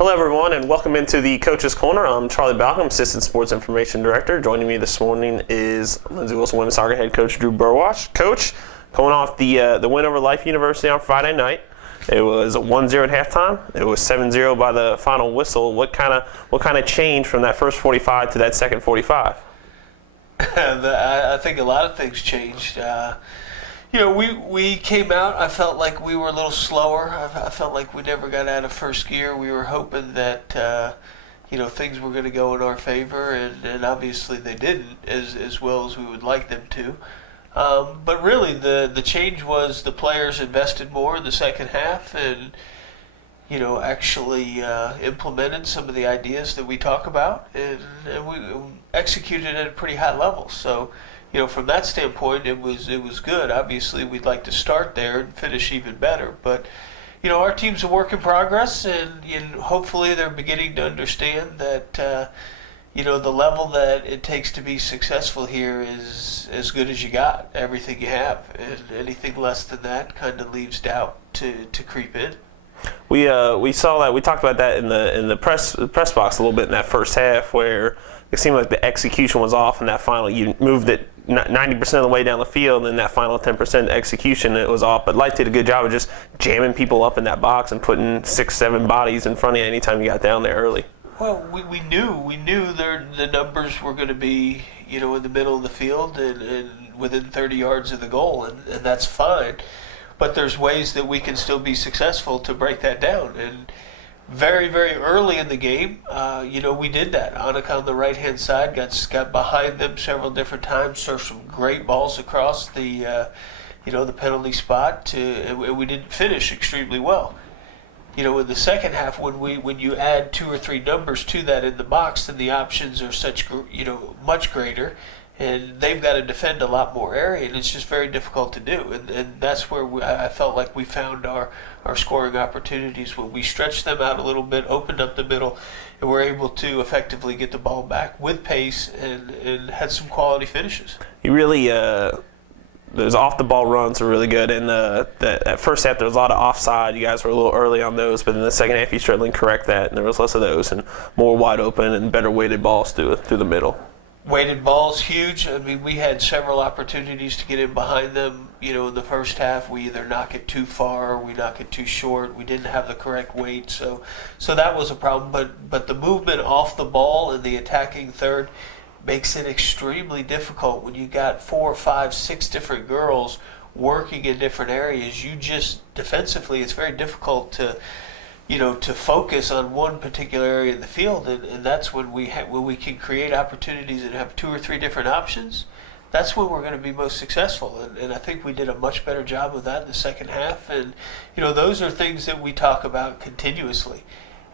Hello, everyone, and welcome into the Coach's Corner. I'm Charlie Balcom, Assistant Sports Information Director. Joining me this morning is Lindsey Wilson Women's Soccer Head Coach Drew Burwash. Coach, coming off the win over Life University on Friday night. It was 1-0 at halftime. It was 7-0 by the final whistle. What kind of change from that first 45 to that second 45? I think a lot of things changed. We came out, I felt like we were a little slower. I felt like we never got out of first gear. We were hoping that, things were going to go in our favor, and obviously they didn't as well as we would like them to. But really, the change was the players invested more in the second half and, actually implemented some of the ideas that we talk about, and we executed at a pretty high level. So, from that standpoint, it was good. Obviously, we'd like to start there and finish even better. But, our team's a work in progress, and hopefully they're beginning to understand that, the level that it takes to be successful here is as good as you got, everything you have. And anything less than that kind of leaves doubt to creep in. We saw that. We talked about that in the press box a little bit in that first half, where it seemed like the execution was off in that final. You moved it 90% of the way down the field, and then that final 10% execution, it was off. But Light did a good job of just jamming people up in that box and putting 6-7 bodies in front of you anytime you got down there early. Well, we knew the numbers were going to be, in the middle of the field and within 30 yards of the goal, and that's fine. But there's ways that we can still be successful to break that down. And very, very early in the game, we did that. Annika on the right-hand side got behind them several different times, served some great balls across the penalty spot, and we didn't finish extremely well. In the second half, when you add 2 or 3 numbers to that in the box, then the options are much greater, and they've got to defend a lot more area, and it's just very difficult to do. And that's where I felt like we found our scoring opportunities when we stretched them out a little bit, opened up the middle, and were able to effectively get the ball back with pace and had some quality finishes. You really those off-the-ball runs were really good, and that first half there was a lot of offside. You guys were a little early on those, but in the second half you certainly correct that, and there was less of those and more wide open and better weighted balls through the middle. Weighted balls, huge. I mean, we had several opportunities to get in behind them. In the first half, we either knock it too far or we knock it too short. We didn't have the correct weight, so that was a problem. But the movement off the ball in the attacking third makes it extremely difficult when you got 4, 5, 6 different girls working in different areas. You just defensively, it's very difficult to focus on one particular area of the field, and that's when we can create opportunities and have 2 or 3 different options. That's when we're going to be most successful, and I think we did a much better job of that in the second half. And those are things that we talk about continuously,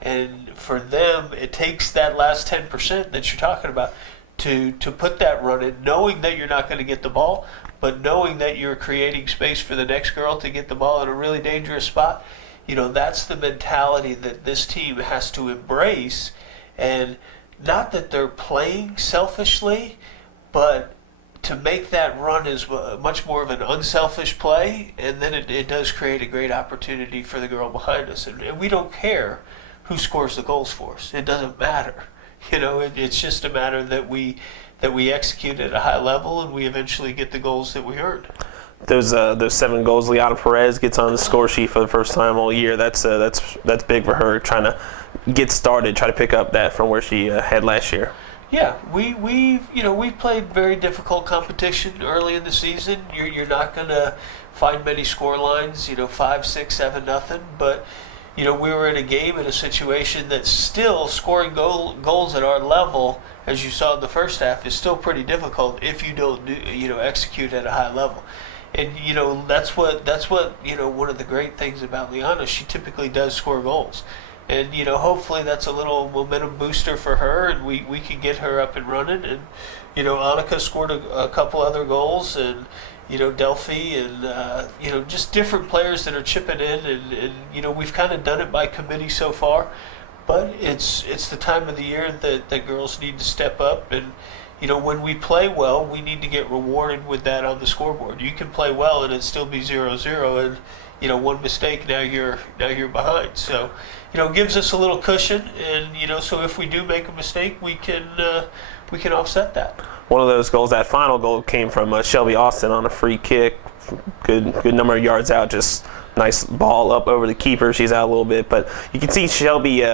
and for them, it takes that last 10% that you're talking about to put that run in, knowing that you're not going to get the ball, but knowing that you're creating space for the next girl to get the ball in a really dangerous spot. That's the mentality that this team has to embrace, and not that they're playing selfishly, but to make that run is much more of an unselfish play, and then it does create a great opportunity for the girl behind us. And we don't care who scores the goals for us. It doesn't matter. It's just a matter that we execute at a high level, and we eventually get the goals that we earned. Those 7 goals, Liana Perez gets on the score sheet for the first time all year. That's big for her, trying to get started, try to pick up that from where she had last year. Yeah, we've played very difficult competition early in the season. You're not going to find many score lines, 5, 6, 7, nothing. But we were in a game in a situation that's still scoring goals at our level, as you saw in the first half, is still pretty difficult if you don't execute at a high level. And that's what one of the great things about Liana. She typically does score goals, and hopefully that's a little momentum booster for her, and we can get her up and running. And Annika scored a couple other goals, and Delphi, and just different players that are chipping in, and we've kind of done it by committee so far, but it's the time of the year that girls need to step up. And when we play well, we need to get rewarded with that on the scoreboard. You can play well and it still be 0-0, and one mistake, now you're behind. So, it gives us a little cushion, and so if we do make a mistake, we can offset that. One of those goals, that final goal, came from Shelby Austin on a free kick. Good number of yards out, just nice ball up over the keeper. She's out a little bit, but you can see Shelby,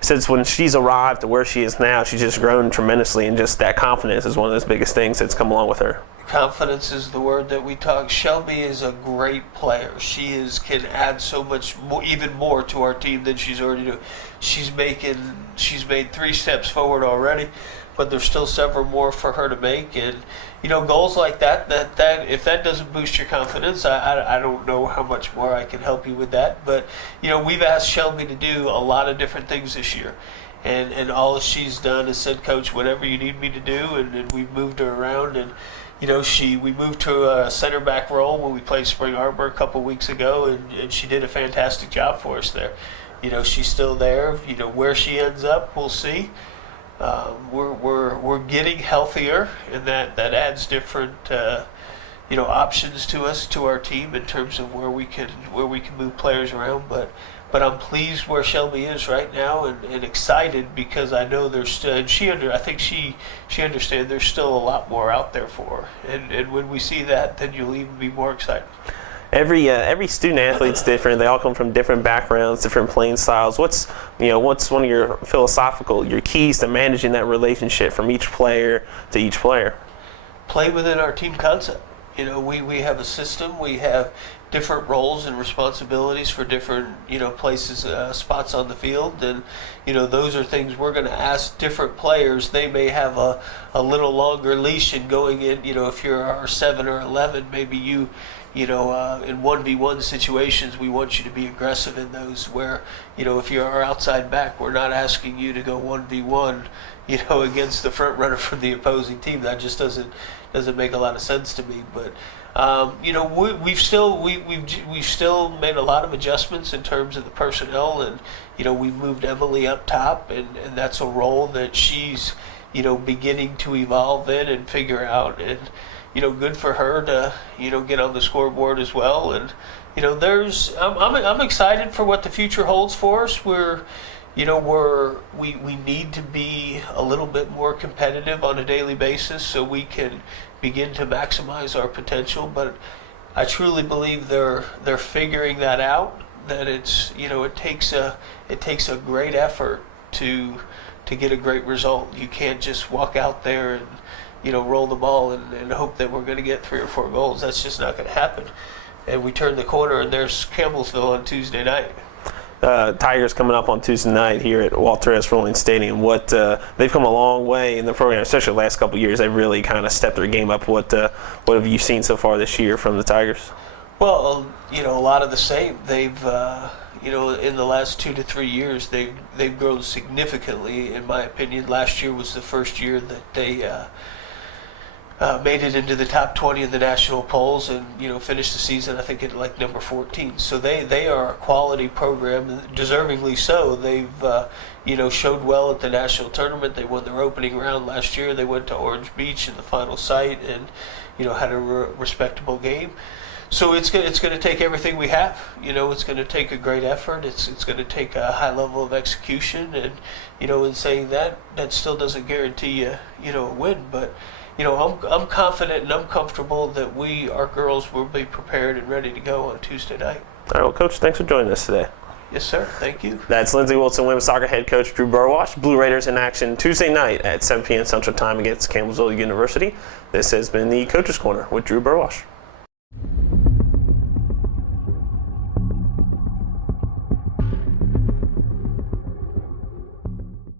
since when she's arrived to where she is now, she's just grown tremendously, and just that confidence is one of those biggest things that's come along with her. Confidence is the word that we talk. Shelby is a great player. She can add so much more, even more to our team than she's already doing. She's made 3 steps forward already, but there's still several more for her to make. And goals like that if that doesn't boost your confidence, I don't know how much more I can help you with that. But we've asked Shelby to do a lot of different things this year. And all she's done is said, Coach, whatever you need me to do, and we've moved her around. And we moved to a center back role when we played Spring Arbor a couple weeks ago, and she did a fantastic job for us there. She's still there. Where she ends up, we'll see. We're getting healthier, and that adds different options to us, to our team, in terms of where we can move players around. But I'm pleased where Shelby is right now, and excited, because I know there's still, and I think she understands there's still a lot more out there for her. And when we see that, then you'll even be more excited. Every student athlete's different. They all come from different backgrounds, different playing styles. What's one of your your keys to managing that relationship from each player to each player? Play within our team concept. We have a system. We have different roles and responsibilities for different places, spots on the field, and those are things we're going to ask different players. They may have a little longer leash in going in. If you're our 7 or 11, maybe in 1v1 situations, we want you to be aggressive in those. Where if you're our outside back, we're not asking you to go 1v1 against the front runner from the opposing team. That just doesn't make a lot of sense to me. But we've still made a lot of adjustments in terms of the personnel, and we've moved Emily up top, and that's a role that she's beginning to evolve in and figure out. And good for her to get on the scoreboard as well. And I'm excited for what the future holds for us. We need to be a little bit more competitive on a daily basis so we can begin to maximize our potential. But I truly believe they're figuring that out. That it takes a great effort to get a great result. You can't just walk out there and roll the ball and hope that we're going to get 3 or 4 goals. That's just not going to happen. And we turn the corner, and there's Campbellsville on Tuesday night. Tigers coming up on Tuesday night here at Walter S. Rolling Stadium. They've come a long way in the program, especially the last couple of years. They've really kind of stepped their game up. What have you seen so far this year from the Tigers? Well, a lot of the same. They've in the last 2 to 3 years, they've grown significantly, in my opinion. Last year was the first year that they made it into the top 20 of the national polls, and finished the season I think at like number 14. So they are a quality program, deservingly so. They've showed well at the national tournament. They won their opening round last year. They went to Orange Beach in the final sight, and had a respectable game. So it's going to take everything we have. It's going to take a great effort. It's going to take a high level of execution, and in saying that still doesn't guarantee you a win. But I'm confident and I'm comfortable that our girls will be prepared and ready to go on Tuesday night. All right, well, Coach, thanks for joining us today. Yes, sir. Thank you. That's Lindsey Wilson women's soccer head coach Drew Burwash. Blue Raiders in action Tuesday night at 7 p.m. Central Time against Campbellsville University. This has been the Coach's Corner with Drew Burwash.